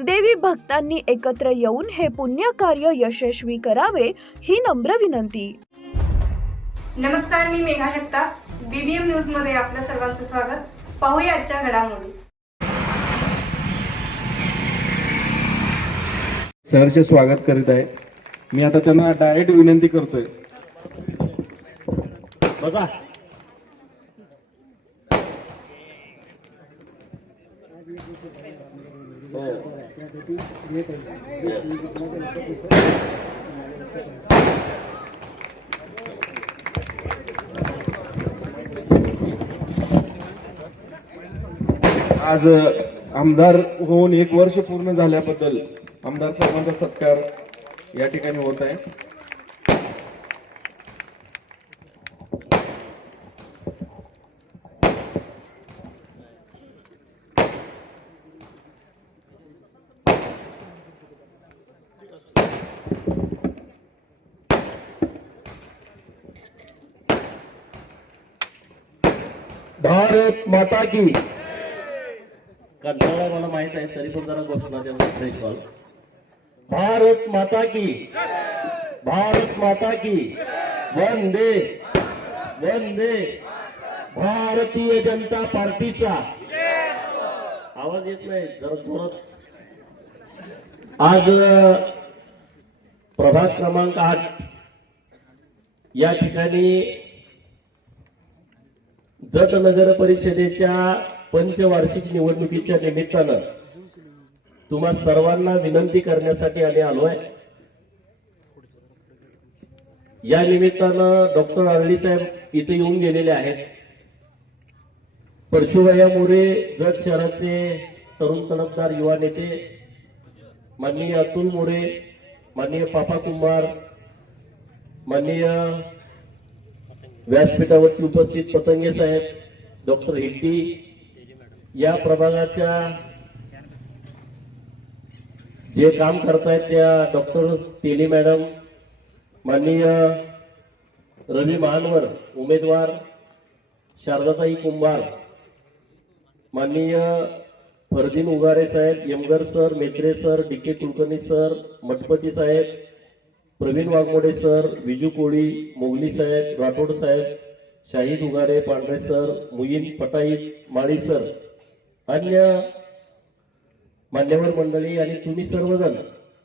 देवी भक्तांनी एकत्र येऊन हे पुण्य कार्य यशस्वी करावे ही नम्र विनंती. नमस्कार मी मेघा जगताप. बीबीएम न्यूजमध्ये आपल्या सर्वांचं स्वागत. पाहूया आजच्या घडामोडी. सहर्ष स्वागत करीत आहे. मी आता त्यांना डायरेक्ट विनंती करतोय. बसा. आज आमदार होऊन एक वर्ष पूर्ण झाल्याबद्दल आमदार साहेबांचा सत्कार या ठिकाणी होत आहे. भारत माता की। कंटाळा मला माहीत आहे तरी पण जरा घोषणा द्या व्हाल भारत माता की। भारत माता की। वंदे। वंदे। भारतीय जनता पार्टीचा। आवाज येत नाही जरा जोरात. आज प्रभाग क्रमांक आठ. या ठिकाणी जत नगर परिषदेच्या पंचवार्षिक निवडणुकीच्या निमित्तानं तुम्हा सर्वांना विनंती करण्यासाठी आम्ही आहे. या निमित्तानं डॉक्टर अरळी साहेब इथे येऊन गेलेले आहेत. परशुभयामुळे जत शहराचे तरुण तडफदार युवा नेते माननीय अतुल मोरे माननीय पापा कुंभार माननीय व्यासपीठावरती उपस्थित पतंगे साहेब डॉक्टर हिट्टी या प्रभागाच्या जे काम करतायत त्या डॉक्टर तेली मॅडम माननीय रवी महानवर उमेदवार शारदाताई कुंभार माननीय Fardin Ugare saheb Yamgar sir Metre sir D K Kulkarni sir Mathpati saheb Pravin Waghmode sir Viju Koli Mogli saheb Rathod saheb Shahid Ugare Pandhare sir Muin पटाईत माळी सर अन्य मान्यवर मंडळी आणि तुम्ही सर्वजण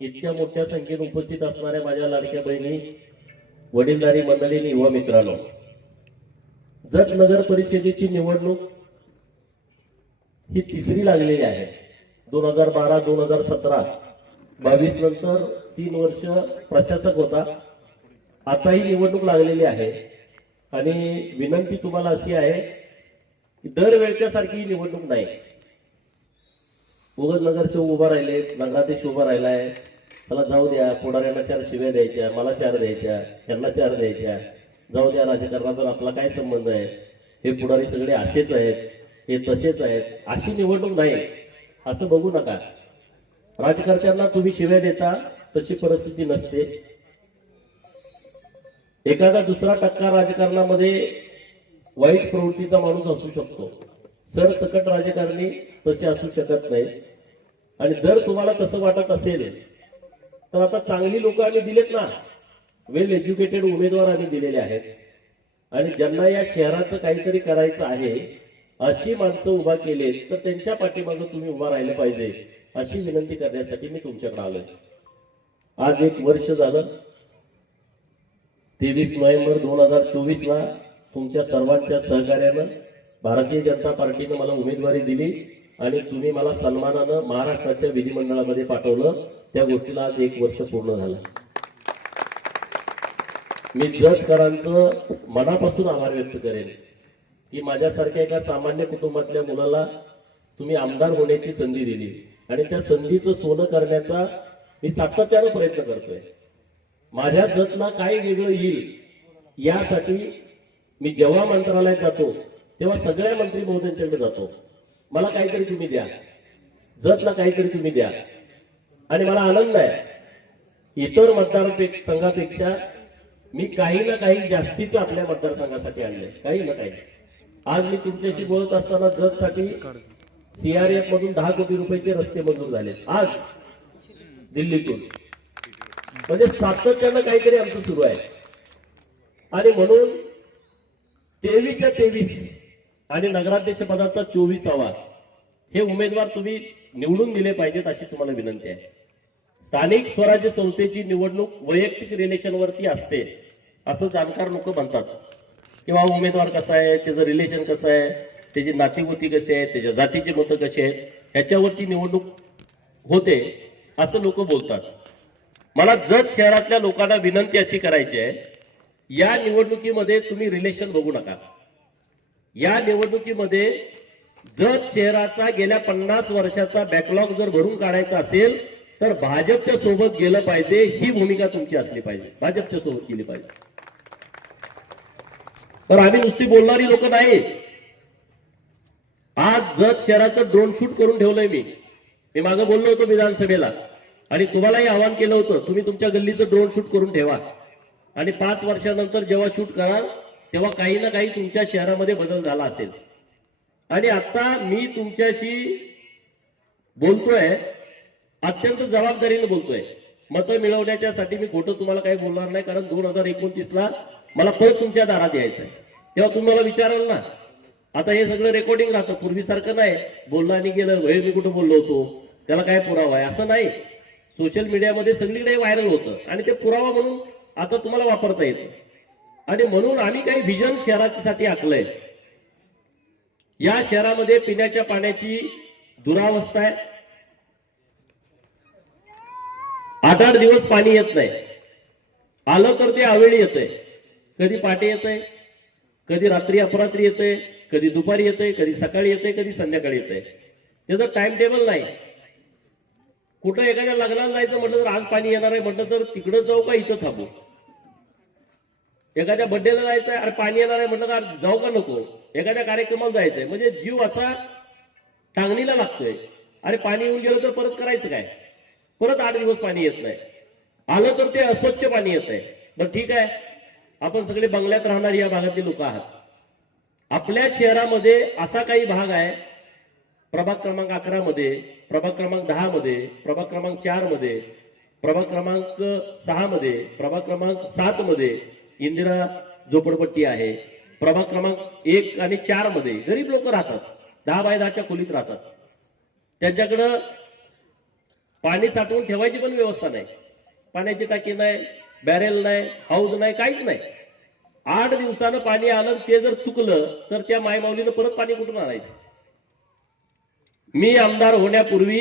इतक्या मोठ्या संख्येने उपस्थित असणाऱ्या माझ्या लाडक्या बहिणी वडीलधारी मंडळी आणि युवा मित्रांनो. जत नगर परिषदेची निवडणूक ही तिसरी लागलेली आहे. दोन हजार बारा दोन हजार सतरा बावीस नंतर तीन वर्ष प्रशासक होता. आता ही निवडणूक लागलेली आहे. आणि विनंती तुम्हाला अशी आहे की दरवेळच्या सारखी ही निवडणूक नाही. उगत नगरसेवक उभा राहिले नगराध्यक्ष उभा राहिलाय. त्याला जाऊ द्या पुढाऱ्यांना चार शिव्या द्यायच्या मला चार द्यायच्या यांना चार द्यायच्या. जाऊ द्या राजकारणाचा आपला काय संबंध आहे? हे पुढारी सगळे असेच आहेत हे तसेच आहेत. अशी निवडणूक नाही. असं बघू नका. राजकर्त्यांना तुम्ही शिव्या देता तशी परिस्थिती नसते. एखादा दुसरा टक्का राजकारणामध्ये वाईट प्रवृत्तीचा माणूस असू शकतो. सरसकट राजकारणी तसे असू शकत नाही. आणि जर तुम्हाला तसं वाटत असेल तर आता चांगली लोक आम्ही दिलेत ना. वेल एज्युकेटेड उमेदवार आम्ही दिलेले आहेत. आणि ज्यांना या शहराचं काहीतरी करायचं आहे अशी माणसं उभा केलेत तर त्यांच्या पाठीमागं तुम्ही उभा राहिलं पाहिजे अशी विनंती करण्यासाठी मी तुमच्याकडे आलोय. आज एक वर्ष झालं तेवीस नोव्हेंबर दोन हजार चोवीसला तुमच्या सर्वांच्या सहकार्यानं भारतीय जनता पार्टीनं मला उमेदवारी दिली आणि तुम्ही मला सन्मानानं महाराष्ट्राच्या विधिमंडळामध्ये पाठवलं. त्या गोष्टीला आज एक वर्ष पूर्ण झालं. मी जजकरांचं मनापासून आभार व्यक्त करेन की माझ्यासारख्या एका सामान्य कुटुंबातल्या मुलाला तुम्ही आमदार होण्याची संधी दिली. आणि त्या संधीचं सोनं करण्याचा मी सातत्यानं प्रयत्न करतोय. माझ्या जतला काय वेगळं येईल यासाठी मी जेव्हा मंत्रालयात जातो तेव्हा सगळ्या मंत्री महोदयांच्याकडे जातो. मला काहीतरी तुम्ही द्या. जतला काहीतरी तुम्ही द्या. आणि मला आनंद आहे इतर मतदार संघापेक्षा मी काही ना काही जास्तीचं आपल्या मतदारसंघासाठी आणलंय. काही ना काही. आज मी तुमच्याशी बोलत असताना जतसाठी सीआरएफ मधून दहा कोटी रुपयाचे रस्ते मंजूर झाले आज दिल्लीतून. म्हणजे सातत्यानं काहीतरी आमचं सुरू आहे. आणि म्हणून तेवीसच्या तेवीस आणि नगराध्यक्ष पदाचा चोवीसावा हे उमेदवार तुम्ही निवडून दिले पाहिजेत अशी तुम्हाला विनंती आहे. स्थानिक स्वराज्य संस्थेची निवडणूक वैयक्तिक रिलेशनवरती असते असं जाणकार लोक म्हणतात. किंवा उमेदवार कसा आहे? त्याचं रिलेशन कसं आहे? त्याची नातेगोती कशी आहे त्याच्या जातीचे मतं कशी आहेत? ह्याच्यावरती निवडणूक होते. असं लोक बोलतात. मला जत शहरातल्या लोकांना विनंती अशी करायची आहे या निवडणुकीमध्ये तुम्ही रिलेशन बघू नका. या निवडणुकीमध्ये जत शहराचा गेल्या पन्नास वर्षाचा बॅकलॉग जर भरून काढायचा असेल तर भाजपच्या सोबत गेलं पाहिजे ही भूमिका तुमची असली पाहिजे. भाजपच्या सोबत गेली पाहिजे. तर आम्ही नुसती बोलणारी लोक नाही. आज जत शहराचं ड्रोन शूट करून ठेवलंय मी. मी मागं बोललो होतो विधानसभेला. आणि तुम्हालाही आवाहन केलं होतं तुम्ही तुमच्या गल्लीचं ड्रोन शूट करून ठेवा. आणि पाच वर्षानंतर जेव्हा शूट कराल तेव्हा काही ना काही तुमच्या शहरामध्ये बदल झाला असेल. आणि आता मी तुमच्याशी बोलतोय अत्यंत जबाबदारीने बोलतोय. मतं मिळवण्याच्यासाठी मी खोटं तुम्हाला काही बोलणार नाही कारण दोन हजार एकोणतीसला मला परत तुमच्या दारात यायचं आहे. तेव्हा तुम्ही मला विचाराल ना. आता हे सगळं रेकॉर्डिंग राहतं. पूर्वीसारखं नाही. बोलणं आणि गेलं हे मी कुठं बोललो होतो? त्याला काय पुरावा आहे? असं नाही. सोशल मीडियामध्ये सगळीकडे व्हायरल होतं. आणि ते पुरावा म्हणून आता तुम्हाला वापरता येतं. आणि म्हणून आम्ही काही व्हिजन शहरासाठी आखलंय. या शहरामध्ये पिण्याच्या पाण्याची दुरावस्था आहे. आठ आठ दिवस पाणी येत नाही. आलं तर ते अवेळी येतंय. कधी पाटे येतंय कधी रात्री अपरात्री येतंय कधी दुपारी येतंय कधी सकाळी येतंय कधी संध्याकाळी येतंय. त्याचं टाइम टेबल नाही. कुठं एखाद्या लग्नाला जायचं म्हटलं तर आज पाणी येणार आहे म्हटलं तर तिकडं जाऊ का इथं थांबू? एखाद्या बड्डेला जायचं आहे अरे पाणी येणार आहे म्हटलं तर जाऊ का नको? एखाद्या कार्यक्रमाला जायचंय म्हणजे जीव असा टांगणीला लागतोय. अरे पाणी येऊन गेलं तर परत करायचं काय? परत आठ दिवस पाणी येत नाही. आलं तर ते अस्वच्छ पाणी येत आहे बरं ठीक आहे. आपण सगळे बंगल्यात राहणारी या भागातली लोक आहात. आपल्या शहरामध्ये असा काही भाग आहे प्रभाग क्रमांक अकरा मध्ये प्रभाग क्रमांक दहा मध्ये प्रभाग क्रमांक चारमध्ये प्रभाग क्रमांक सहा मध्ये प्रभाग क्रमांक सात मध्ये इंदिरा झोपडपट्टी आहे. प्रभाग क्रमांक एक आणि चारमध्ये गरीब लोक राहतात दहा बाय दहाच्या खोलीत राहतात. त्यांच्याकडं पाणी साठवून ठेवायची पण व्यवस्था नाही. पाण्याची टाकी नाही बॅरेल नाही हाऊस नाही काहीच नाही. आठ दिवसानं पाणी आलं ते जर चुकलं तर त्या मायमाऊलीनं परत पाणी कुठून आणायचं? मी आमदार होण्यापूर्वी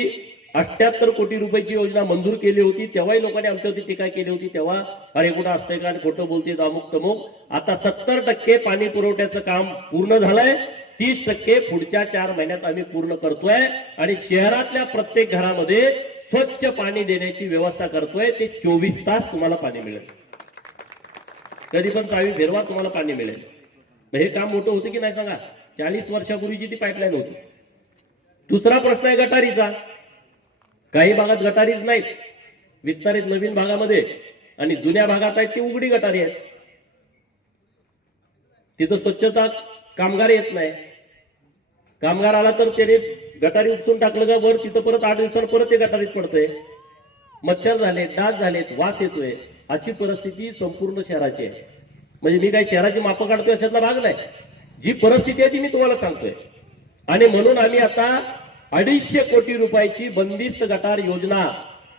अठ्याहत्तर कोटी रुपयाची योजना मंजूर केली होती. तेव्हाही लोकांनी आमच्यावरती टीका केली होती. तेव्हा अरे कुठं असतंय का? खोटं बोलते अमुक तमुक. आता सत्तर टक्के पाणी पुरवठ्याचं काम पूर्ण झालंय. तीस टक्के पुढच्या चार महिन्यात आम्ही पूर्ण करतोय. आणि शहरातल्या प्रत्येक घरामध्ये स्वच्छ पाणी देण्याची व्यवस्था करतोय. ते चोवीस तास तुम्हाला पाणी मिळेल. कधी पण चावी फिरवा तुम्हाला पाणी मिळेल. हे काम मोठं होतं की नाही सांगा? चाळीस वर्षापूर्वीची ती पाईपलाईन होती. दुसरा प्रश्न आहे गटारीचा. काही भागात गटारीच नाहीत. विस्तारित नवीन भागामध्ये आणि जुन्या भागात आहेत ती उघडी गटारी आहेत. तिथं स्वच्छता कामगार येत नाही. कामगार आला तर त्याने गटारी उपसून टाकलं का वर तिथं परत आठ दिवसांवर परत ते गटारीत पडतंय. मच्छर झाले डास झालेत वास येतोय. अशी परिस्थिती संपूर्ण शहराची आहे. म्हणजे मी काही शहराची मापं काढतोय अशातला भाग नाही. जी परिस्थिती आहे ती मी तुम्हाला सांगतोय. आणि म्हणून आम्ही आता अडीचशे कोटी रुपयाची बंदिस्त गटार योजना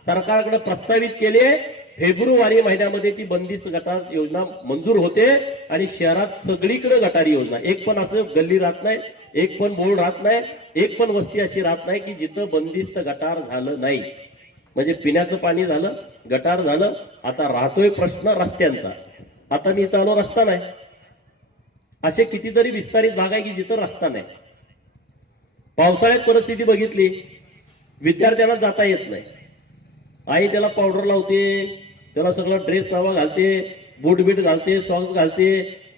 सरकारकडे प्रस्तावित केली आहे. फेब्रुवारी महिन्यामध्ये ती बंदिस्त गटार योजना मंजूर होते आणि शहरात सगळीकडे गटारी योजना एक पण असं गल्ली राहत नाही एक पण बोर्ड राहत नाही एक पण वस्ती अशी राहत नाही की जिथं बंदिस्त गटार झालं नाही. म्हणजे पिण्याचं पाणी झालं गटार झालं आता राहतोय प्रश्न रस्त्यांचा. आता मी इथं आलो रस्ता नाही. असे कितीतरी विस्तारित भाग आहे की जिथं रस्ता नाही. पावसाळ्यात परिस्थिती बघितली विद्यार्थ्यांना जाता येत नाही. आई त्याला पावडर लावते त्याला सगळं ड्रेस नावा घालते बूट बीट घालते सॉक्स घालते.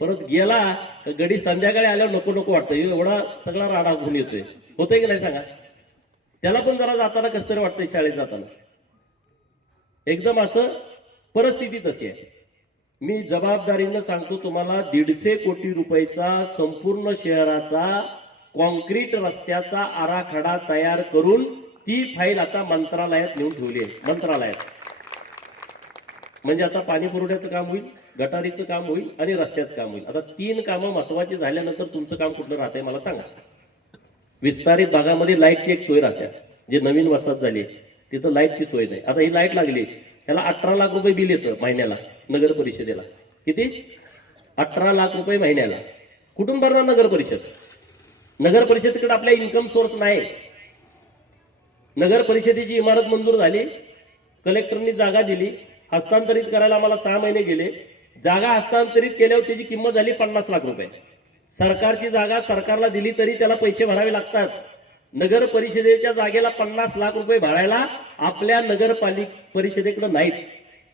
परत गेला का गडी संध्याकाळी आल्यावर नको नको वाटतं एवढा सगळा राडा घेऊन येतोय. होतंय की नाही सांगा? त्याला पण जरा जाताना कसं तरी वाटतंय शाळेत जाताना. एकदम असं परिस्थिती तशी आहे. मी जबाबदारीनं सांगतो तुम्हाला दीडशे कोटी रुपयाचा संपूर्ण शहराचा कॉन्क्रीट रस्त्याचा आराखडा तयार करून ती फाईल आता मंत्रालयात नेऊन ठेवली आहे. मंत्रालयात. म्हणजे आता पाणी पुरवठ्याचं काम होईल गटारीचं काम होईल आणि रस्त्याचं काम होईल. आता तीन कामं महत्वाची झाल्यानंतर तुमचं काम कुठलं राहतंय मला सांगा. विस्तारित भागामध्ये लाईटची एक सोय राहते. जे नवीन वसाहत झाली तिथं लाईटची सोय नाही. आता ही लाइट लागली त्याला अठरा लाख रुपये बिल येतं महिन्याला नगर परिषदेला. किती? अठरा लाख रुपये महिन्याला. कुठून भरणार नगर परिषद. नगर परिषदेकडे आपल्या इन्कम सोर्स नाही. नगर परिषदेची इमारत मंजूर झाली. कलेक्टरनी जागा दिली. हस्तांतरित करायला आम्हाला सहा महिने गेले. जागा हस्तांतरित केल्यावर त्याची किंमत झाली पन्नास लाख रुपये. सरकारची जागा सरकारला दिली तरी त्याला पैसे भरावे लागतात. नगर परिषदेच्या जागेला पन्नास लाख रुपये भरायला आपल्या नगरपालिक परिषदेकडे नाहीत.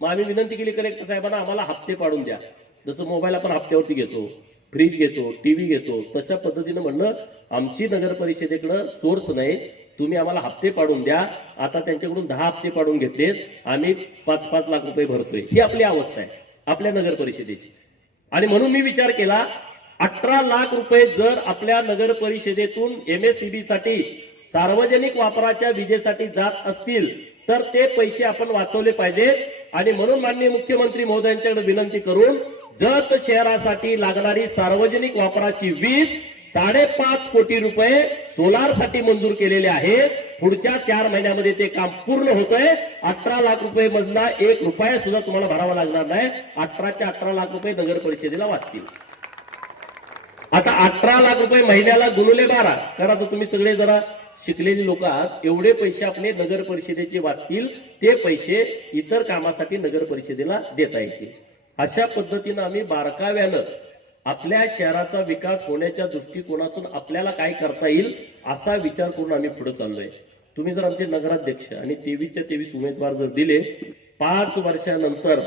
मग आम्ही विनंती केली कलेक्टर साहेबांना आम्हाला हप्ते पाडून द्या. जसं मोबाईल आपण हप्त्यावरती घेतो. फ्रीज घेतो टीव्ही घेतो तशा पद्धतीनं म्हणणं आमची नगर परिषदेकडं सोर्स नाही. तुम्ही आम्हाला हप्ते पाडून द्या. आता त्यांच्याकडून दहा हप्ते पाडून घेतलेत. आम्ही पाच पाच लाख रुपये भरतोय. ही आपली अवस्था आहे. आपल्या नगर परिषदेची. आणि म्हणून मी विचार केला अठरा लाख रुपये जर आपल्या नगर परिषदेतून एमएससीबी साठी सार्वजनिक वापराच्या विजेसाठी जात असतील तर ते पैसे आपण वाचवले पाहिजेत. आणि म्हणून माननीय मुख्यमंत्री महोदयांच्याकडे विनंती करून जत शहरासाठी लागणारी सार्वजनिक वापराची वीज साडेपाच कोटी रुपये सोलारसाठी मंजूर केलेले आहेत पुढच्या चार महिन्यामध्ये ते काम पूर्ण होतंय. अठरा लाख रुपये मधला एक रुपया सुद्धा तुम्हाला भरावा लागणार नाही. अठराच्या अठरा लाख रुपये नगर परिषदेला वाचतील. आता अठरा लाख रुपये महिन्याला गुणुले बारा. करा तर तुम्ही सगळे जरा शिकलेली लोक आहात. एवढे पैसे आपले नगर परिषदेचे वाचतील. ते पैसे इतर कामासाठी नगर परिषदेला देता येतील. अशा पद्धतीनं आम्ही बारकाव्यानं आपल्या शहराचा विकास होण्याच्या दृष्टिकोनातून आपल्याला काय करता येईल असा विचार करून आम्ही पुढे चाललोय. तुम्ही जर आमचे नगराध्यक्ष आणि तेवीसच्या तेवीस उमेदवार जर दिले पाच वर्षानंतर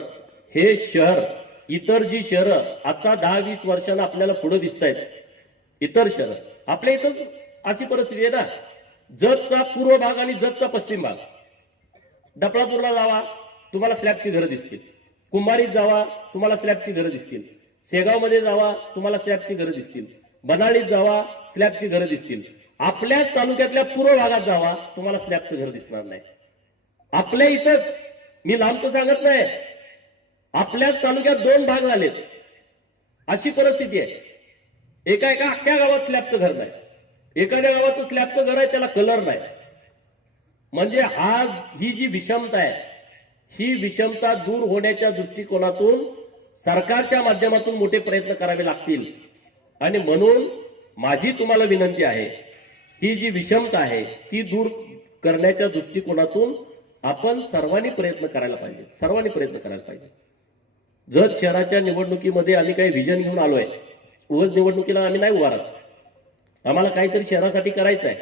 हे शहर इतर जी शहरं आता दहा वीस वर्षांना आपल्याला पुढे दिसत आहेत इतर शहर आपल्या इथं अशी परिस्थिती आहे ना. जतचा पूर्व भाग आणि जतचा पश्चिम भाग. डपळापूरला जावा तुम्हाला स्लॅबची घरं दिसतील. कुंभारीत जावा तुम्हाला स्लॅबची घरं दिसतील. शेगावमध्ये जावा तुम्हाला स्लॅबची घरं दिसतील. बनाळीत जावा स्लॅबची घरं दिसतील. आपल्याच तालुक्यातल्या पूर्व भागात जावा तुम्हाला स्लॅबचं घर दिसणार नाही. आपल्या इथंच मी लांबचं सांगत नाही. आपल्याच तालुक्यात दोन भाग झालेत. अशी परिस्थिती आहे. एका एका अख्ख्या गावात स्लॅबचं घर नाही. एखाद्या गावाचं स्लॅबचं घर आहे त्याला कलर नाही. म्हणजे हा ही जी विषमता आहे ही विषमता दूर होण्याच्या दृष्टिकोनातून सरकारच्या माध्यमातून मोठे प्रयत्न करावे लागतील. आणि म्हणून माझी तुम्हाला विनंती आहे ही जी विषमता आहे ती दूर करण्याच्या दृष्टिकोनातून आपण सर्वांनी प्रयत्न करायला पाहिजे. सर्वांनी प्रयत्न करायला पाहिजे. जत शहराच्या निवडणुकीमध्ये आम्ही काही व्हिजन घेऊन आलोय. उगच निवडणुकीला आम्ही नाही उभारत. आम्हाला काहीतरी शहरासाठी करायचं आहे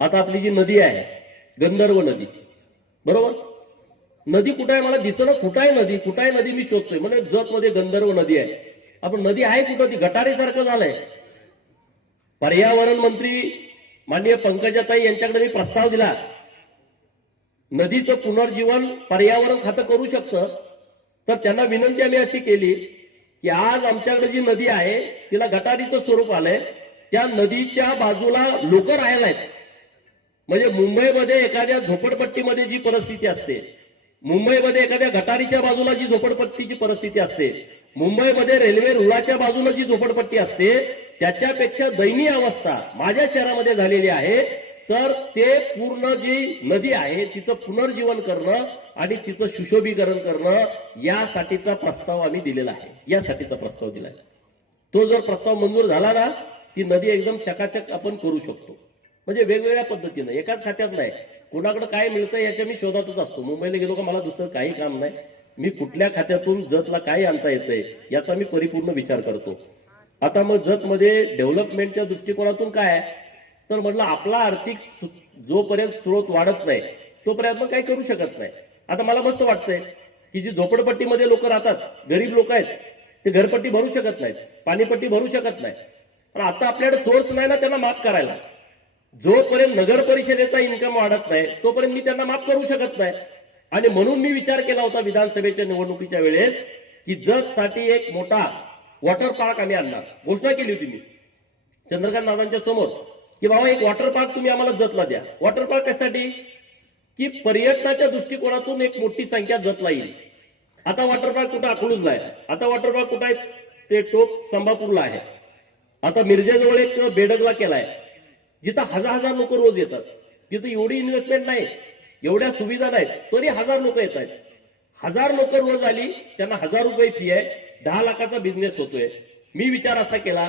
आता आपली जी नदी आहे गंधर्व नदी. बरोबर? नदी कुठं आहे? मला दिसणं कुठं आहे नदी? कुठं आहे नदी? मी शोधतोय. म्हणजे जत मध्ये गंधर्व नदी आहे. आपण नदी आहे कुठं? ती गटारेसारखं झालंय. पर्यावरण मंत्री माननीय पंकजाताई यांच्याकडे मी प्रस्ताव दिला. नदीचं पुनर्जीवन पर्यावरण खातं करू शकतं. तर त्यांना विनंती आम्ही अशी केली की आज आमच्याकडे जी नदी आहे तिला गटारीचं स्वरूप आलंय. त्या नदीच्या बाजूला लोक राहायला आहेत म्हणजे मुंबईमध्ये एखाद्या झोपडपट्टीमध्ये जी परिस्थिती असते मुंबईमध्ये एखाद्या गटारीच्या बाजूला जी झोपडपट्टीची परिस्थिती असते मुंबईमध्ये रेल्वे रुळाच्या बाजूला जी झोपडपट्टी असते त्याच्यापेक्षा दयनीय अवस्था माझ्या शहरामध्ये झालेली आहे. तर ते पूर्ण जी नदी आहे तिचं पुनर्जीवन करणं आणि तिचं सुशोभीकरण करणं यासाठीचा प्रस्ताव आम्ही दिलेला आहे. यासाठीचा प्रस्ताव दिला आहे तो जर प्रस्ताव मंजूर झाला ना ती नदी एकदम चकाचक आपण करू शकतो. म्हणजे वेगवेगळ्या पद्धतीनं एकाच खात्यात नाही कुणाकडे काय मिळतं याच्या मी शोधातच असतो. मुंबईला गेलो का मला दुसरं काही काम नाही. मी कुठल्या खात्यातून जतला काय आणता येतंय याचा मी परिपूर्ण विचार करतो. आता मग जतमध्ये डेव्हलपमेंटच्या दृष्टिकोनातून काय तर म्हटलं आपला आर्थिक जोपर्यंत स्त्रोत वाढत नाही तोपर्यंत मग काही करू शकत नाही. आता मला मस्त वाटतंय की जी झोपडपट्टीमध्ये लोक राहतात गरीब लोक आहेत ते घरपट्टी भरू शकत नाहीत पाणीपट्टी भरू शकत नाही पण आता आपल्याकडे सोर्स नाही ना त्यांना माफ करायला. जोपर्यंत नगर परिषदेचा इन्कम वाढत नाही तोपर्यंत मी त्यांना माफ करू शकत नाही. आणि म्हणून मी विचार केला होता विधानसभेच्या निवडणुकीच्या वेळेस की जत साठी एक मोठा वॉटर पार्क आम्ही आणणार. घोषणा केली होती मी. चंद्रकांत दादांच्या समोर की बाबा एक वॉटर पार्क तुम्ही आम्हाला जतला द्या. वॉटर पार्क कशासाठी? की पर्यटनाच्या दृष्टिकोनातून एक मोठी संख्या जतला येईल. आता वॉटर पार्क कुठं अकलूजला आहे आता वॉटर पार्क कुठं आहे? ते टोप संभापूरला आहे. आता मिरजेजवळ एक बेडगला केलाय. जिथं हजार हजार लोक रोज येतात तिथं एवढी इन्व्हेस्टमेंट नाही एवढ्या सुविधा नाहीत तरी हजार लोक येत आहेत. हजार लोक रोज आली त्यांना हजार रुपये फी आहे दहा लाखाचा बिझनेस होतोय. मी विचार असा केला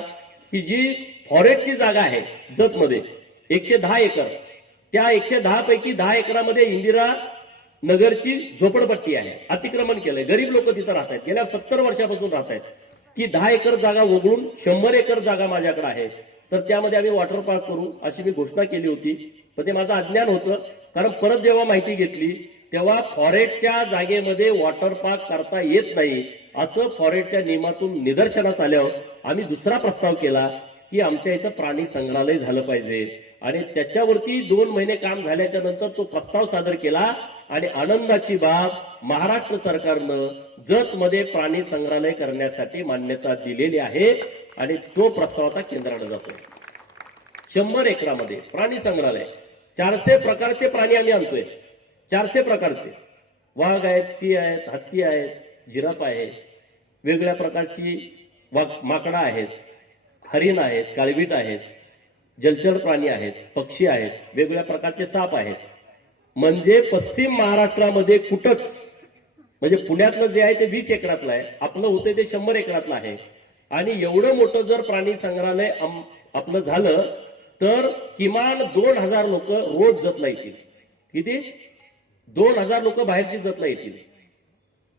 की जी फॉरेस्टची जागा आहे जतमध्ये एकशे दहा एकर त्या एकशे दहा पैकी दहा एकरामध्ये इंदिरा नगरची झोपडपट्टी आहे अतिक्रमण केलंय. गरीब लोक तिथं राहत आहेत. गेल्या सत्तर वर्षापासून राहत आहेत. की दहा एकर जागा वगळून शंभर एकर जागा माझ्याकडे आहे. तर त्यामध्ये आम्ही वॉटर पार्क करू अशी मी घोषणा केली होती. पण ते माझं अज्ञान होतं. कारण परत जेव्हा माहिती घेतली तेव्हा फॉरेस्टच्या जागेमध्ये वॉटर पार्क करता येत नाही असं फॉरेस्टच्या नियमातून निदर्शनास आल्यावर आम्ही दुसरा प्रस्ताव केला की आमच्या इथं प्राणी संग्रहालय झालं पाहिजे. आणि त्याच्यावरती दोन महिने काम झाल्याच्यानंतर तो प्रस्ताव सादर केला आणि आनंदाची बाब महाराष्ट्र सरकारनं जत मध्ये प्राणी संग्रहालय करण्यासाठी मान्यता दिलेली आहे. आणि तो प्रस्ताव आता केंद्राकडे जातो शंभर एकरामध्ये प्राणी संग्रहालय. चारशे प्रकारचे प्राणी आम्ही आणतोय. चारशे प्रकारचे. वाघ आहेत सिंह आहेत हत्ती आहेत जिराफ आहे. वेगळ्या प्रकारची वाघ माकडा आहेत हरिण आहेत काळवीट आहेत जलचर प्राणी आहेत पक्षी आहेत वेगवेगळ्या प्रकारचे साप आहेत. म्हणजे पश्चिम महाराष्ट्रामध्ये कुठंच म्हणजे पुण्यातलं जे आहे ते वीस एकरातलं आहे. आपलं होतं ते शंभर एकरातलं आहे. आणि एवढं मोठं जर प्राणी संग्रहालय आपलं झालं तर किमान दोन हजार लोक रोज जतला येतील. किती? दोन हजार लोक बाहेरची जतला येतील.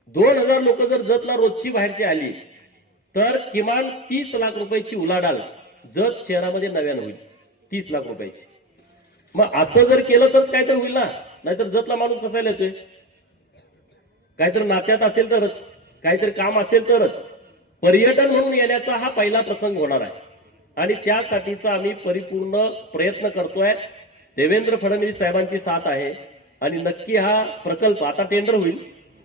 दोन हजार लोक जर जतला रोजची बाहेरची आली तर किमान तीस लाख रुपयाची उलाढाल जत शहरामध्ये नव्यानं होईल. तीस लाख रुपयाची. मग असं जर केलं तर काय तर होईल ना? नाहीतर जतला माणूस कसायला येतोय. काहीतरी नात्यात असेल तरच काहीतरी काम असेल तरच. पर्यटन म्हणून येण्याचा हा पहिला प्रसंग होणार आहे. आणि त्यासाठीचा आम्ही परिपूर्ण प्रयत्न करतोय. देवेंद्र फडणवीस साहेबांची साथ आहे. आणि नक्की हा प्रकल्प आता टेंडर होईल.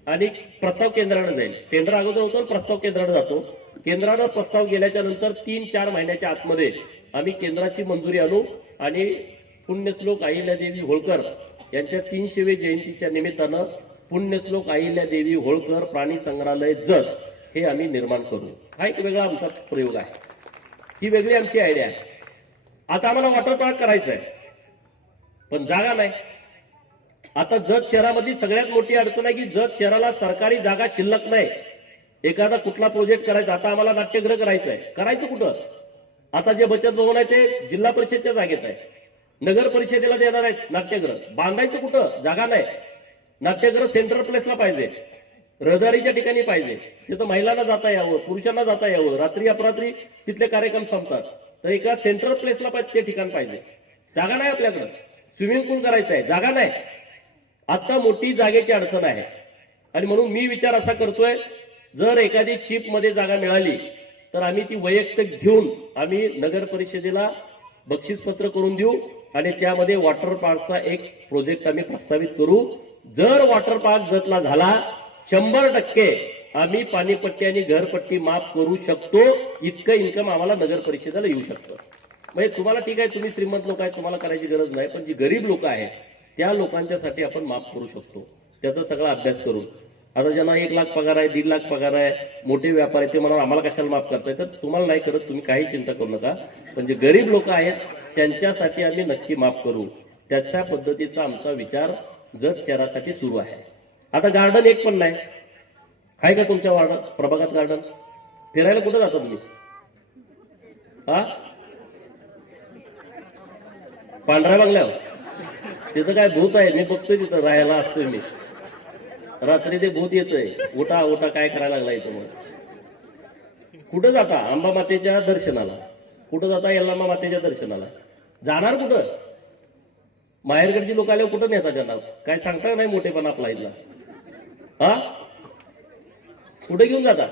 आणि प्रस्ताव केंद्रानं जाईल. टेंडर अगोदर होतो प्रस्ताव केंद्राने जातो. केंद्रानं प्रस्ताव गेल्याच्यानंतर तीन चार महिन्याच्या आतमध्ये आम्ही केंद्राची मंजुरी आणू. आणि पुण्यश्लोक अहिल्यादेवी होळकर यांच्या तीनशेवे जयंतीच्या निमित्तानं पुण्यश्लोक अहिल्यादेवी होळकर प्राणी संग्रहालय जत हे आम्ही निर्माण करू. हा एक वेगळा आमचा प्रयोग आहे. ही वेगळी आमची आयडिया आहे. आता आम्हाला वॉटर पार्क करायचं आहे पण जागा नाही. आता जत शहरामध्ये सगळ्यात मोठी अडचण आहे की जत शहराला सरकारी जागा शिल्लक नाही. एखादा कुठला प्रोजेक्ट करायचा आता आम्हाला नाट्यगृह करायचं आहे करायचं कुठं? आता जे बचत भवन आहे ते जिल्हा परिषदच्या जागेत आहे. नगर परिषदेला देणार आहेत नाट्यगृह. बांधायचं कुठं? जागा नाही. नाट्यगृह सेंट्रल प्लेसला पाहिजे. रहदारीच्या ठिकाणी पाहिजे. तिथं महिलांना जाता यावं पुरुषांना जाता यावं. रात्री अपरात्री तिथले कार्यक्रम संपतात. तर एका सेंट्रल प्लेसला पाहिजे ते ठिकाण पाहिजे. जागा नाही आपल्याकडं. स्विमिंग पूल करायचं आहे जागा नाही. आता मोठी जागेची अडचण आहे. आणि म्हणून मी विचार असा करतोय जर एखादी चिपमध्ये जागा मिळाली तर आम्ही ती वैयक्तिक घेऊन आम्ही नगर परिषदेला बक्षीसपत्र करून देऊ आणि त्यामध्ये वॉटर पार्कचा एक प्रोजेक्ट आम्ही प्रस्तावित करू. जर वॉटर पार्क जतला झाला शंभर टक्के आम्ही पाणीपट्टी आणि घरपट्टी माफ करू शकतो इतकं इन्कम आम्हाला नगर परिषदेला येऊ शकतं. म्हणजे तुम्हाला ठीक आहे तुम्ही श्रीमंत लोक आहे तुम्हाला करायची गरज नाही पण जी गरीब लोक आहेत त्या लोकांच्यासाठी आपण माफ करू शकतो. त्याचा सगळा अभ्यास करून. आता ज्यांना एक लाख पगार आहे दीड लाख पगार आहे मोठे व्यापार आहे ते म्हणा आम्हाला कशाला माफ करताय? तर तुम्हाला नाही करत तुम्ही काही चिंता करू नका. पण जे गरीब लोक आहेत त्यांच्यासाठी आम्ही नक्की माफ करू. त्याच्या पद्धतीचा आमचा विचार जत शहरासाठी सुरू आहे. आता गार्डन एक पण नाही. आहे का तुमच्या वार्ड प्रभागात गार्डन फिरायला कुठं जाता तुम्ही? हा? पांढऱ्या बंगल्यावर? तिथं काय भूत आहे? मी बघतोय तिथं राहायला असतोय मी. रात्री ते भूत येतोय. उठा उठा काय करायला लागलाय इथं मग कुठं जाता? आंबा मातेच्या दर्शनाला. कुठं जाता? यल्लामा मातेच्या दर्शनाला. जाणार कुठं? माहेरकडची लोक आल्यावर कुठं नेता त्यांना? काय सांगता नाही मोठेपणा आपला इथला? हा? कुठे घेऊन जाता?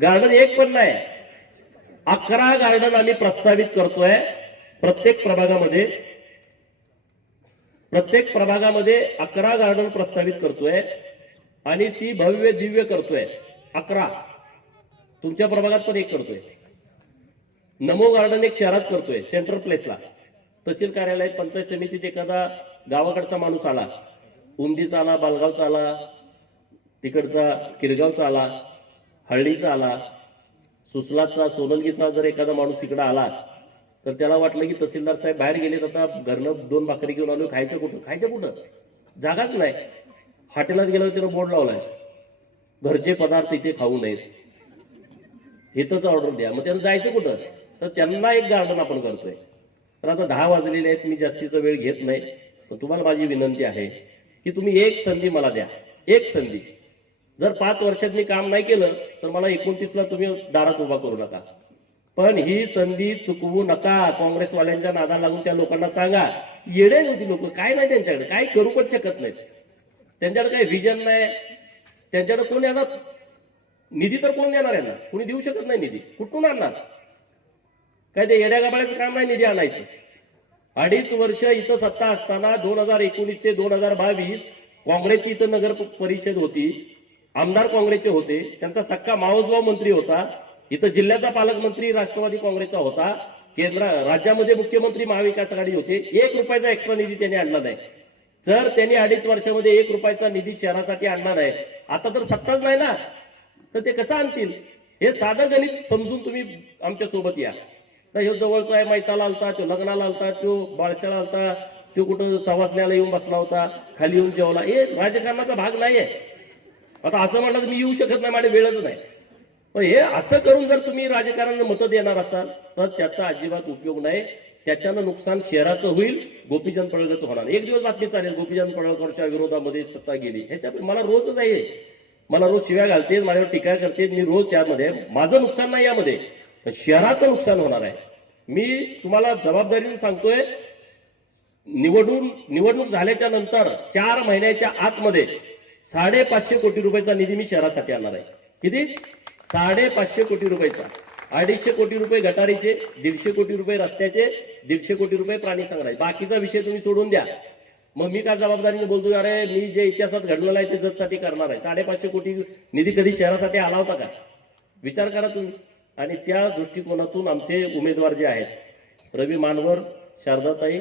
गार्डन एक पण नाही. अकरा गार्डन आम्ही प्रस्तावित करतोय प्रत्येक प्रभागामध्ये. प्रत्येक प्रभागामध्ये अकरा गार्डन प्रस्तावित करतोय आणि ती भव्य दिव्य करतोय. अकरा. तुमच्या प्रभागात पण एक करतोय. नमो गार्डन एक शहरात करतोय सेंट्रल प्लेसला तहसील कार्यालयात पंचायत समितीत एखादा गावाकडचा माणूस आला. उंदीचा आला बालगावचा आला तिकडचा किरगावचा आला हळदीचा आला सुसलाचा सोनलगीचा जर एखादा माणूस इकडं आला तर त्याला वाटलं की तहसीलदार साहेब बाहेर गेलेत आता घरनं दोन भाकरी घेऊन आलो खायचं कुठं? खायचं कुठं? जागाच नाही. हॉटेलात गेल्यावर त्यानं बोर्ड लावलाय. घरचे पदार्थ इथे खाऊ नयेत. इथंच ऑर्डर द्या. मग त्यांना जायचं कुठं? तर त्यांना एक गार्डन आपण करतोय. तर आता दहा वाजलेले आहेत मी जास्तीचा वेळ घेत नाही. तर तुम्हाला माझी विनंती आहे की तुम्ही एक संधी मला द्या. एक संधी. जर पाच वर्षात मी काम नाही केलं तर मला एकोणतीसला तुम्ही दारात उभा करू नका. पण ही संधी चुकवू नका. काँग्रेसवाल्यांच्या नादा लागून त्या लोकांना सांगा. येणे होती लोक. काय नाही त्यांच्याकडे. काय करू पण शकत नाहीत. त्यांच्याकडे काही व्हिजन नाही. त्यांच्याकडे कोण येणार? निधी तर कोण देणार यांना? कोणी देऊ शकत नाही निधी. कुठून आणणार? काय ते येड्या गाबाळ्याचं काम नाही निधी आणायचं. अडीच वर्ष इथं सत्ता असताना दोन हजार एकोणीस ते दोन हजार बावीस काँग्रेसची इथं नगर परिषद होती. आमदार काँग्रेसचे होते. त्यांचा सक्का मावसगाव मंत्री होता. इथं जिल्ह्याचा पालकमंत्री राष्ट्रवादी काँग्रेसचा होता. केंद्र राज्यामध्ये मुख्यमंत्री महाविकास आघाडी होते. एक रुपयाचा एक्स्ट्रा निधी त्यांनी आणला नाही. जर त्यांनी अडीच वर्षामध्ये एक रुपयाचा निधी शहरासाठी आणणार आहे आता तर सत्ताच नाही ना? तर ते कसं आणतील? हे साधं गणित समजून तुम्ही आमच्यासोबत या. तर ह्यो जवळचा आहे मैताला आलता तो लग्नाला आलता तो बाळशाला आलता तो कुठं सवासण्याला येऊन बसला होता खाली येऊन जेवला. हे राजकारणाचा भाग नाहीये. आता असं म्हटलं तर मी येऊ शकत नाही माझे वेळच नाही. पण हे असं करून जर तुम्ही राजकारणाला मतं देणार असाल तर त्याचा अजिबात उपयोग नाही. त्याच्यानं नुकसान शहराचं होईल गोपीचंद पडळकरचं होणार एक दिवस बातमी चालेल गोपीचंद पडळकरच्या विरोधामध्ये सत्ता गेली. ह्याच्या मला रोजच आहे. मला रोज शिव्या घालते माझ्यावर टीका करते मी रोज त्यामध्ये. माझं नुकसान नाही यामध्ये. तर शहराचं नुकसान होणार आहे. मी तुम्हाला जबाबदारीने सांगतोय निवडून निवडणूक झाल्याच्यानंतर चार महिन्याच्या आतमध्ये साडेपाचशे कोटी रुपयाचा निधी मी शहरासाठी आणणार आहे. किती? साडेपाचशे कोटी रुपयाचा. अडीचशे कोटी रुपये गटारीचे दीडशे कोटी रुपये रस्त्याचे दीडशे कोटी रुपये प्राणी संग्रहालय. बाकीचा विषय तुम्ही सोडून द्या. मग मी काय जबाबदारीने बोलतो अरे मी जे इतिहासात घडलेलं आहे ते जगसाठी करणार आहे. साडेपाचशे कोटी निधी कधी शहरासाठी आला होता का? विचार करा तुम्ही. आणि त्या दृष्टिकोनातून आमचे उमेदवार जे आहेत रवी मानवर शारदाताई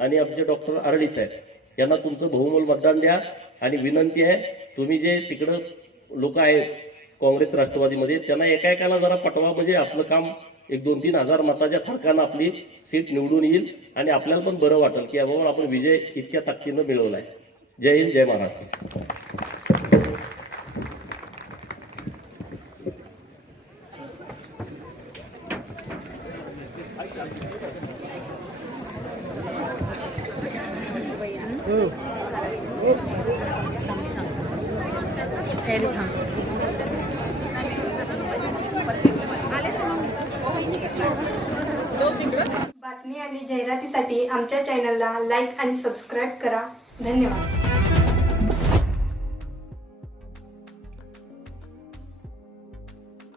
आणि आमचे डॉक्टर आरडी साहेब यांना तुमचं बहुमोल मतदान द्या. आणि विनंती आहे तुम्ही जे तिकडं लोक आहेत काँग्रेस राष्ट्रवादीमध्ये त्यांना एका एकाला जरा पटवा म्हणजे आपलं काम एक दोन तीन हजार मताच्या फरकानं आपली सीट निवडून येईल आणि आपल्याला पण बरं वाटेल की बाबा आपण विजय इतक्या ताकदीनं आहे जय हिंद जय महाराष्ट्र.